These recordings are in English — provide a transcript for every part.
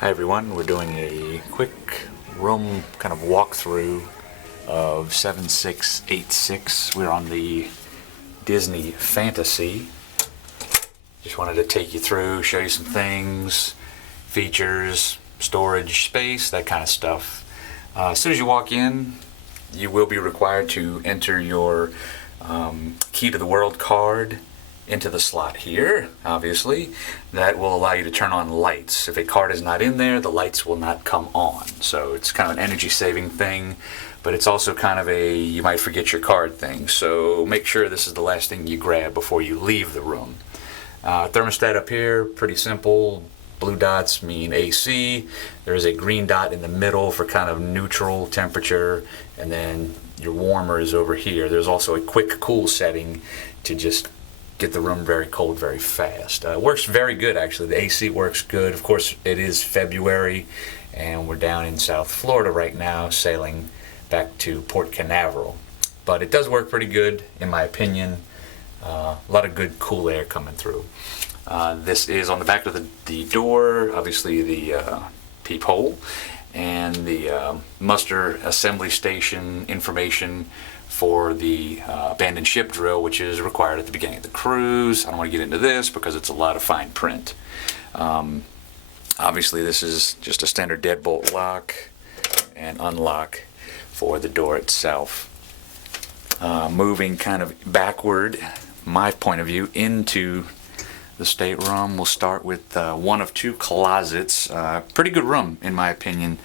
Hi everyone, we're doing a quick room kind of walkthrough of 7686. We're on the Disney Fantasy. Just wanted to take you through, show you some things, features, storage space, that kind of stuff. As soon as you walk in, you will be required to enter your Key to the World card into the slot here, obviously. That will allow you to turn on lights. If a card is not in there, the lights will not come on. So it's kind of an energy saving thing, but it's also kind of a you might forget your card thing. So make sure this is the last thing you grab before you leave the room. Thermostat up here, pretty simple. Blue dots mean AC. There is a green dot in the middle for kind of neutral temperature, and then your warmer is over here. There's also a quick cool setting to just get the room very cold very fast. It works very good, actually. The AC works good. Of course, it is February, and we're down in South Florida right now, sailing back to Port Canaveral. But it does work pretty good, in my opinion. A lot of good cool air coming through. This is on the back of the door, obviously the peephole, and the muster assembly station information for the abandoned ship drill, which is required at the beginning of the cruise. I don't want to get into this because it's a lot of fine print. Obviously this is just a standard deadbolt lock and unlock for the door itself. Moving kind of backward, my point of view, into the stateroom, we'll start with one of two closets. Pretty good room, in my opinion.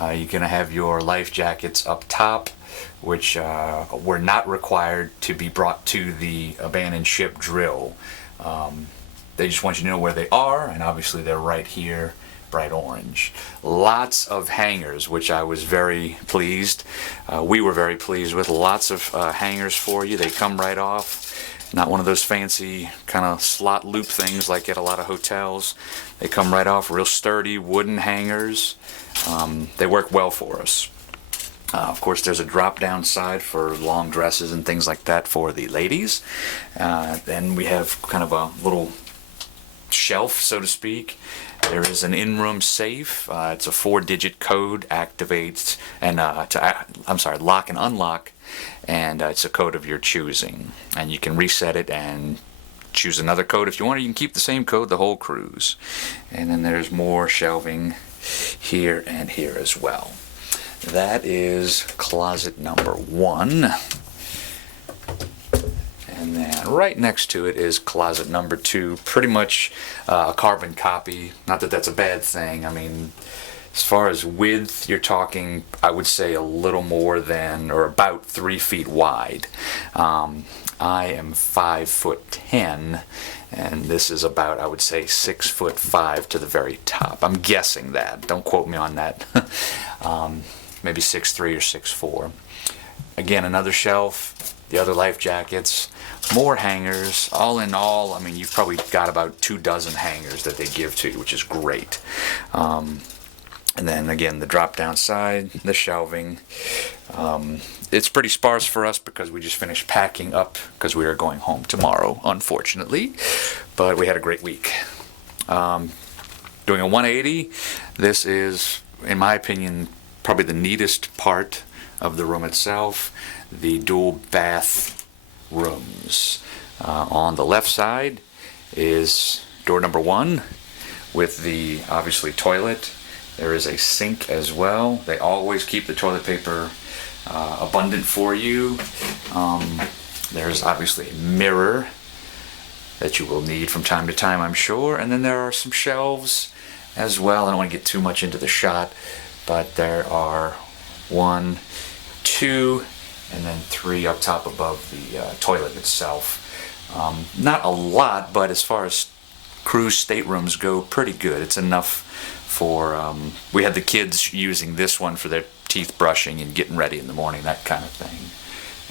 You're going to have your life jackets up top, which were not required to be brought to the abandoned ship drill. They just want you to know where they are, and obviously they're right here, bright orange. Lots of hangers, which I was very pleased. We were very pleased with. Lots of hangers for you. They come right off. Not one of those fancy kind of slot loop things like at a lot of hotels. They come right off, real sturdy wooden hangers. They work well for us. Of course, there's a drop-down side for long dresses and things like that for the ladies. Then we have kind of a little shelf, so to speak. There is an in-room safe. It's a 4-digit code, activates and lock and unlock, and it's a code of your choosing. And you can reset it and choose another code if you want, or you can keep the same code the whole cruise. And then there's more shelving here and here as well. That is closet number 1. And then right next to it is closet number 2, pretty much a carbon copy. Not that that's a bad thing. I mean, as far as width, you're talking, I would say a little more than, or about 3 feet wide. I am 5'10", and this is about, I would say, 6'5" to the very top. I'm guessing that. Don't quote me on that. Maybe 6'3" or 6'4". Again, another shelf, the other life jackets, more hangers. All in all, I mean, you've probably got about 24 hangers that they give to you, which is great. And then again, the drop-down side, the shelving. It's pretty sparse for us because we just finished packing up because we are going home tomorrow, unfortunately. But we had a great week. Doing a 180, this is, in my opinion, probably the neatest part of the room itself, the dual bath rooms. On the left side is door number 1 with the, obviously, toilet. There is a sink as well. They always keep the toilet paper abundant for you. There's obviously a mirror that you will need from time to time, I'm sure. And then there are some shelves as well. I don't want to get too much into the shot, but there are 1, 2, and then 3 up top above the toilet itself. Not a lot, but as far as cruise staterooms go, pretty good. It's enough for, we had the kids using this one for their teeth brushing and getting ready in the morning, that kind of thing.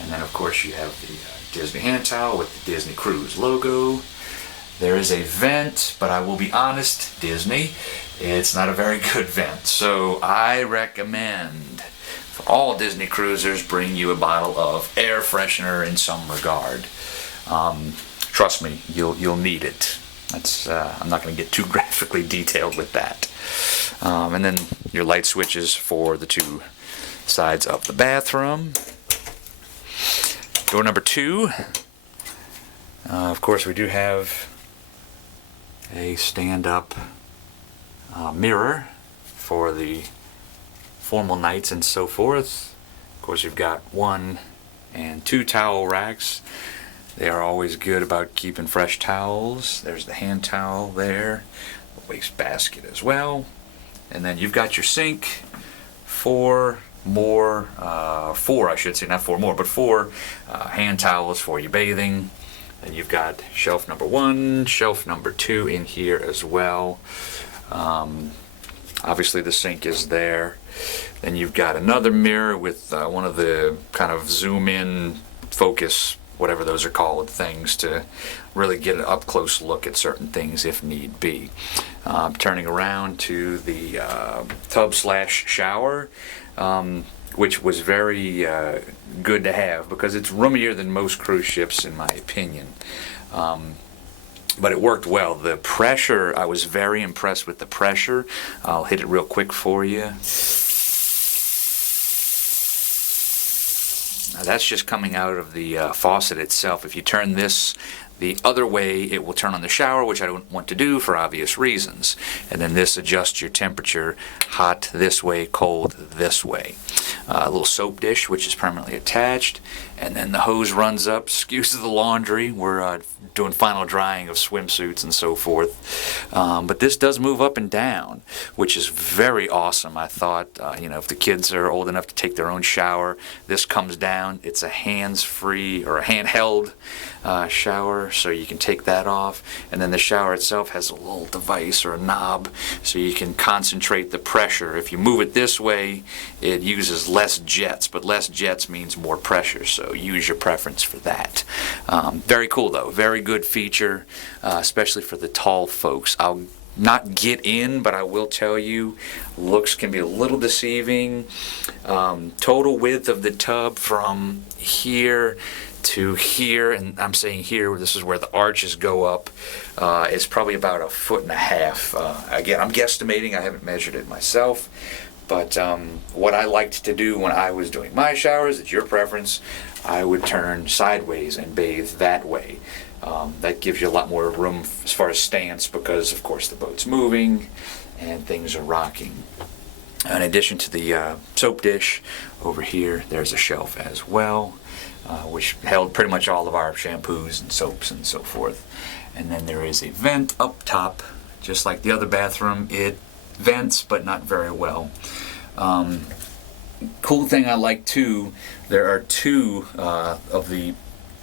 And then of course you have the Disney hand towel with the Disney Cruise logo. There is a vent, but I will be honest, Disney, it's not a very good vent. So I recommend for all Disney cruisers, bring you a bottle of air freshener in some regard. Trust me, you'll need it. That's I'm not going to get too graphically detailed with that. And then your light switches for the two sides of the bathroom. Door number 2. Of course, we do have a stand-up mirror for the formal nights and so forth. Of course, you've got 1 and 2 towel racks. They are always good about keeping fresh towels. There's the hand towel there, the waste basket as well. And then you've got your sink, 4 I should say, not 4 more, but 4 hand towels for your bathing. And you've got shelf number 1, shelf number 2 in here as well. Obviously the sink is there. Then you've got another mirror with one of the kind of zoom in, focus, whatever those are called, things to really get an up close look at certain things if need be. Turning around to the tub / shower, which was very good to have because it's roomier than most cruise ships in my opinion. But it worked well. The pressure, I was very impressed with the pressure. I'll hit it real quick for you. Now that's just coming out of the faucet itself. If you turn this the other way, it will turn on the shower, which I don't want to do for obvious reasons. And then this adjusts your temperature, hot this way, cold this way. A little soap dish, which is permanently attached. And then the hose runs up, excuse the laundry. We're doing final drying of swimsuits and so forth. But this does move up and down, which is very awesome. I thought, if the kids are old enough to take their own shower, this comes down. It's a hands-free or a handheld shower, so you can take that off. And then the shower itself has a little device or a knob, so you can concentrate the pressure. If you move it this way, it uses less jets, but less jets means more pressure, so use your preference for that. Very cool though, very good feature, especially for the tall folks. I'll not get in, but I will tell you, looks can be a little deceiving. Total width of the tub from here to here, and I'm saying here, this is where the arches go up, is probably about 1.5 feet. Again, I'm guesstimating, I haven't measured it myself, but what I liked to do when I was doing my showers, it's your preference, I would turn sideways and bathe that way. That gives you a lot more room as far as stance because, of course, the boat's moving and things are rocking. In addition to the soap dish, over here there's a shelf as well, which held pretty much all of our shampoos and soaps and so forth. And then there is a vent up top, just like the other bathroom. It vents, but not very well. Cool thing I like too, there are 2 of the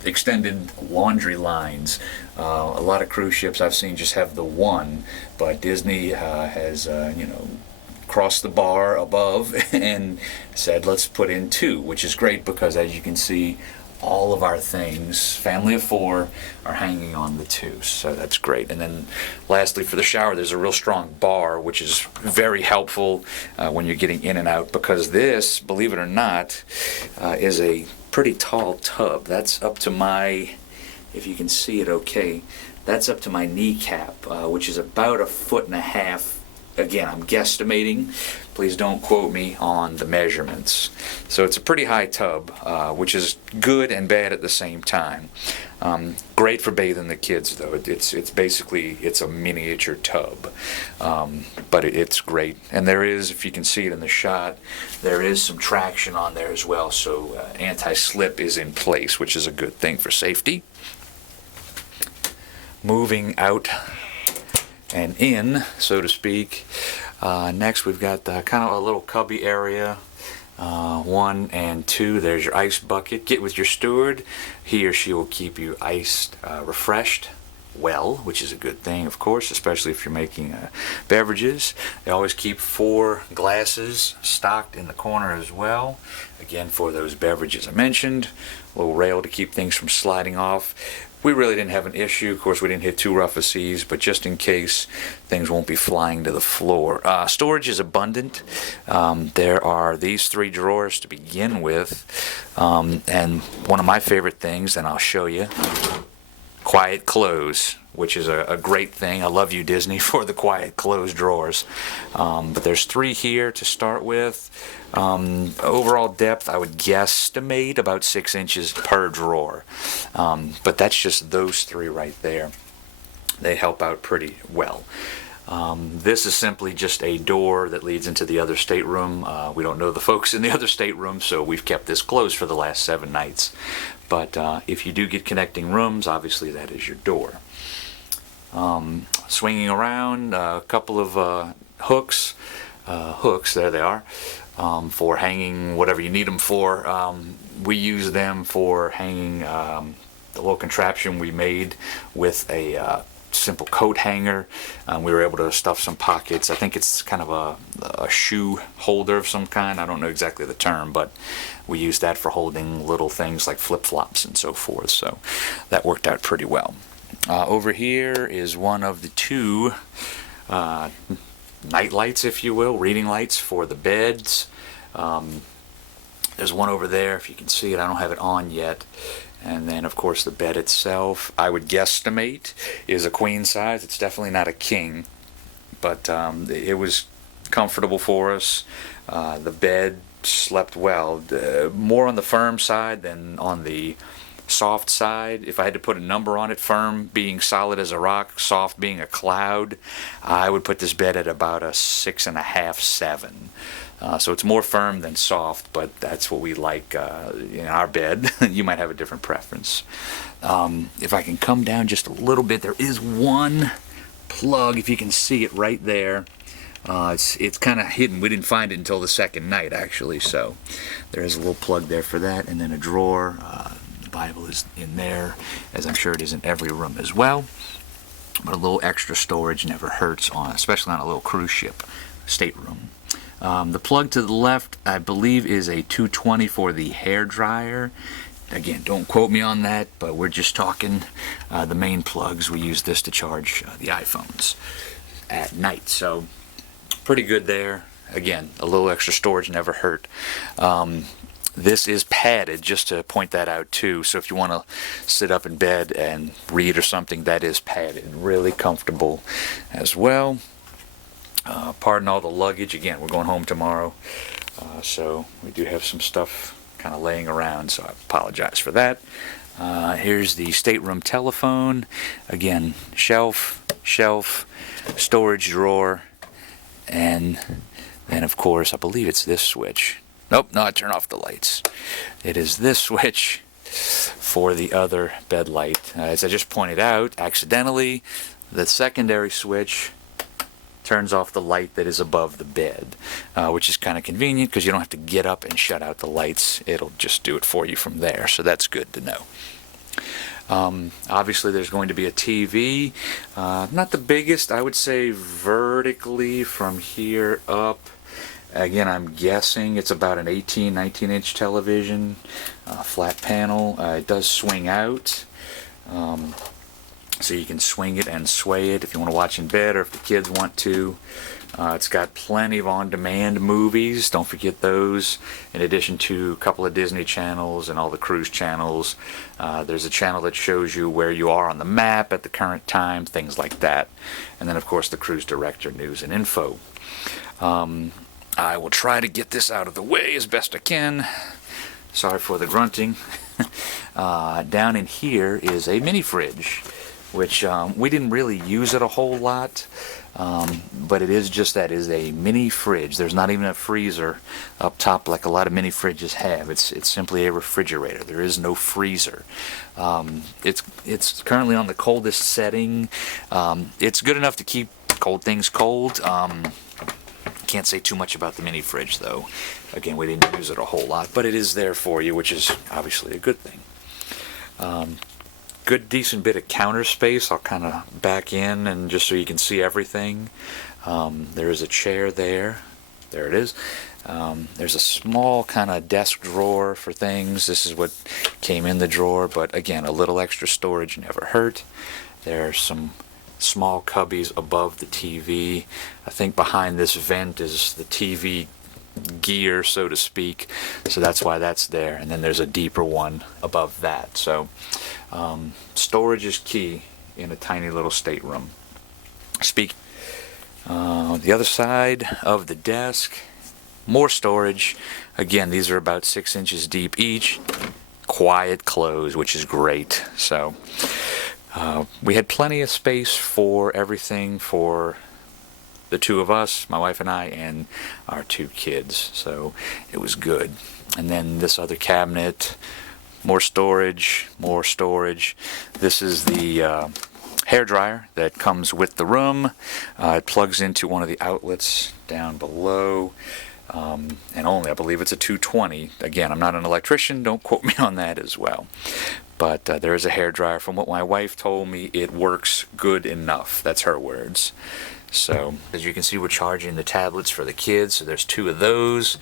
extended laundry lines. A lot of cruise ships I've seen just have the 1, but Disney has, crossed the bar above and said let's put in 2, which is great because as you can see, all of our things, family of 4, are hanging on the 2, so that's great. And then lastly, for the shower, there's a real strong bar, which is very helpful when you're getting in and out, because this, believe it or not, is a pretty tall tub. That's up to my, if you can see it okay, that's up to my kneecap, which is about 1.5 feet. Again, I'm guesstimating. Please don't quote me on the measurements. So it's a pretty high tub, which is good and bad at the same time. Great for bathing the kids, though. It's basically, it's a miniature tub, but it's great. And there is, if you can see it in the shot, there is some traction on there as well. So anti-slip is in place, which is a good thing for safety. Moving out and in, so to speak. Next we've got kind of a little cubby area, 1 and 2. There's your ice bucket. Get with your steward. He or she will keep you iced, refreshed well, which is a good thing, of course, especially if you're making beverages. They always keep 4 glasses stocked in the corner as well, again for those beverages I mentioned. A little rail to keep things from sliding off. We really didn't have an issue. Of course, we didn't hit too rough a seas, but just in case, things won't be flying to the floor. Storage is abundant. There are these 3 drawers to begin with, and one of my favorite things, and I'll show you, quiet close, which is a great thing. I love you, Disney, for the quiet close drawers. But there's 3 here to start with. Overall depth, I would guesstimate about 6 inches per drawer. But that's just those 3 right there. They help out pretty well. This is simply just a door that leads into the other stateroom. We don't know the folks in the other stateroom, so we've kept this closed for the last 7 nights. But if you do get connecting rooms, obviously that is your door. Swinging around, a couple of hooks, there they are, for hanging whatever you need them for. We use them for hanging the little contraption we made with a simple coat hanger. We were able to stuff some pockets. I think it's kind of a shoe holder of some kind. I don't know exactly the term, but we used that for holding little things like flip-flops and so forth, so that worked out pretty well. Over here is one of the 2 night lights, if you will, reading lights for the beds. There's one over there, if you can see it. I don't have it on yet. And then, of course, the bed itself, I would guesstimate, is a queen size. It's definitely not a king, but it was comfortable for us. The bed slept well, more on the firm side than on the soft side. If I had to put a number on it, firm being solid as a rock, soft being a cloud, I would put this bed at about a 6.5, 7. So it's more firm than soft, but that's what we like in our bed. You might have a different preference. If I can come down just a little bit, there is one plug, if you can see it right there. It's kind of hidden. We didn't find it until the second night, actually, so there is a little plug there for that, and then a drawer. The Bible is in there, as I'm sure it is in every room as well. But a little extra storage never hurts, especially on a little cruise ship stateroom. The plug to the left, I believe, is a 220 for the hair dryer. Again, don't quote me on that, but we're just talking the main plugs. We use this to charge the iPhones at night, so pretty good there. Again, a little extra storage never hurt. This is padded, just to point that out too, so if you want to sit up in bed and read or something, that is padded. Really comfortable as well. Pardon all the luggage. Again, we're going home tomorrow, so we do have some stuff kind of laying around, so I apologize for that. Here's the stateroom telephone. Again, shelf, storage drawer, and then, of course, I believe it's this switch. Nope, no, I turn off the lights. It is this switch for the other bed light. As I just pointed out, accidentally, the secondary switch turns off the light that is above the bed, which is kind of convenient because you don't have to get up and shut out the lights. It'll just do it for you from there, so that's good to know. Obviously there's going to be a TV, not the biggest, I would say vertically from here up. Again, I'm guessing it's about an 19 inch television, flat panel. It does swing out. So you can swing it and sway it if you want to watch in bed or if the kids want to. It's got plenty of on-demand movies. Don't forget those. In addition to a couple of Disney channels and all the cruise channels. There's a channel that shows you where you are on the map at the current time, things like that. And then, of course, the cruise director news and info. I will try to get this out of the way as best I can. Sorry for the grunting. Down in here is a mini fridge, which we didn't really use it a whole lot, but it is just that, is a mini fridge. There's not even a freezer up top like a lot of mini fridges have. It's simply a refrigerator. There is no freezer. It's currently on the coldest setting. It's good enough to keep cold things cold. Can't say too much about the mini fridge though. Again, we didn't use it a whole lot, but it is there for you, which is obviously a good thing. Good decent bit of counter space. I'll kind of back in and just so you can see everything. There is a chair there. There it is. There's a small kind of desk drawer for things. This is what came in the drawer, but again, a little extra storage never hurt. There's some small cubbies above the TV. I think behind this vent is the TV gear, so to speak. So that's why that's there. And then there's a deeper one above that. So storage is key in a tiny little stateroom. The other side of the desk, more storage. Again, these are about 6 inches deep each. Quiet close, which is great. So we had plenty of space for everything for the two of us, my wife and I, and our 2 kids. So it was good. And then this other cabinet, more storage, more storage. This is the hair dryer that comes with the room. It plugs into one of the outlets down below. And only, I believe it's a 220. Again, I'm not an electrician, don't quote me on that as well. But there is a hair dryer. From what my wife told me, it works good enough. That's her words. So, as you can see, we're charging the tablets for the kids. So there's 2 of those,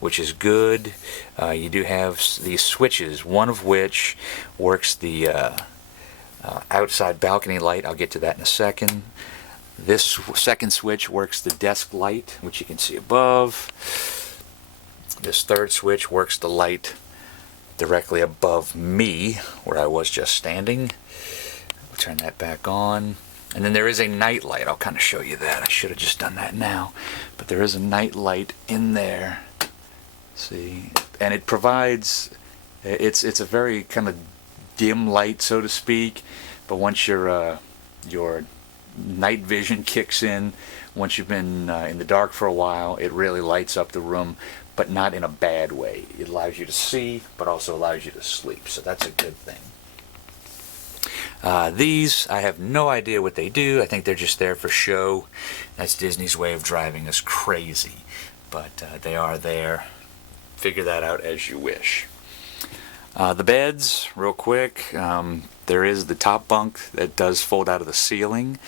which is good. You do have these switches, one of which works the outside balcony light. I'll get to that in a second. This second switch works the desk light, which you can see above. This third switch works the light directly above me, where I was just standing. I'll turn that back on. And then there is a night light. I'll kind of show you that. I should have just done that now. But there is a night light in there. See? And it provides, it's a very kind of dim light, so to speak. But once your night vision kicks in, once you've been in the dark for a while, it really lights up the room, but not in a bad way. It allows you to see, but also allows you to sleep. So that's a good thing. These, I have no idea what they do. I think they're just there for show. That's Disney's way of driving us crazy. But they are there. Figure that out as you wish. The beds, real quick. There is the top bunk that does fold out of the ceiling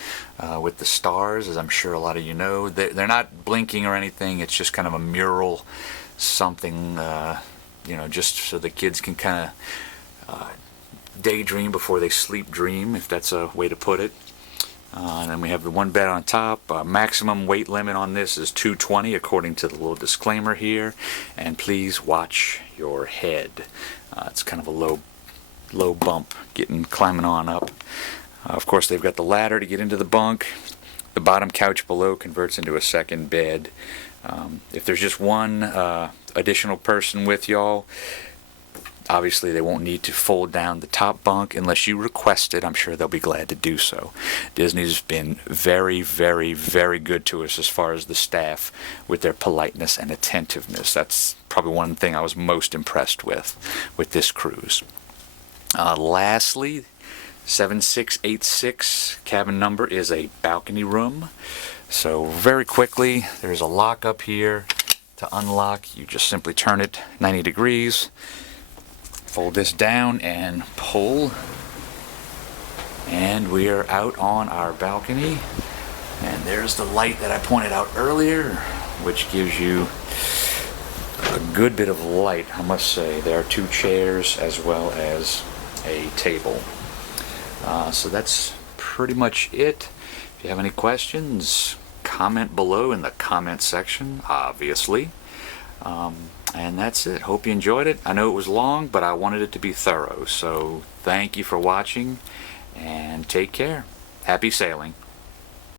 with the stars, as I'm sure a lot of you know. They're not blinking or anything. It's just kind of a mural, something, just so the kids can kind of daydream before they sleep dream, if that's a way to put it. And then we have the one bed on top. Maximum weight limit on this is 220 according to the little disclaimer here. And please watch your head. It's kind of a low bump climbing on up. Of course, they've got the ladder to get into the bunk. The bottom couch below converts into a second bed. If there's just one additional person with y'all, obviously they won't need to fold down the top bunk unless you request it. I'm sure they'll be glad to do so. Disney's been very, very, very good to us as far as the staff with their politeness and attentiveness. That's probably one thing I was most impressed with this cruise. Lastly, 7686 cabin number is a balcony room. So very quickly, there's a lock up here. To unlock, you just simply turn it 90 degrees. Fold this down and pull, and we are out on our balcony. And there's the light that I pointed out earlier, which gives you a good bit of light, I must say. There are 2 chairs as well as a table. So that's pretty much it. If you have any questions, comment below in the comment section, obviously. And that's it. Hope you enjoyed it. I know it was long, but I wanted it to be thorough. So thank you for watching, and take care. Happy sailing.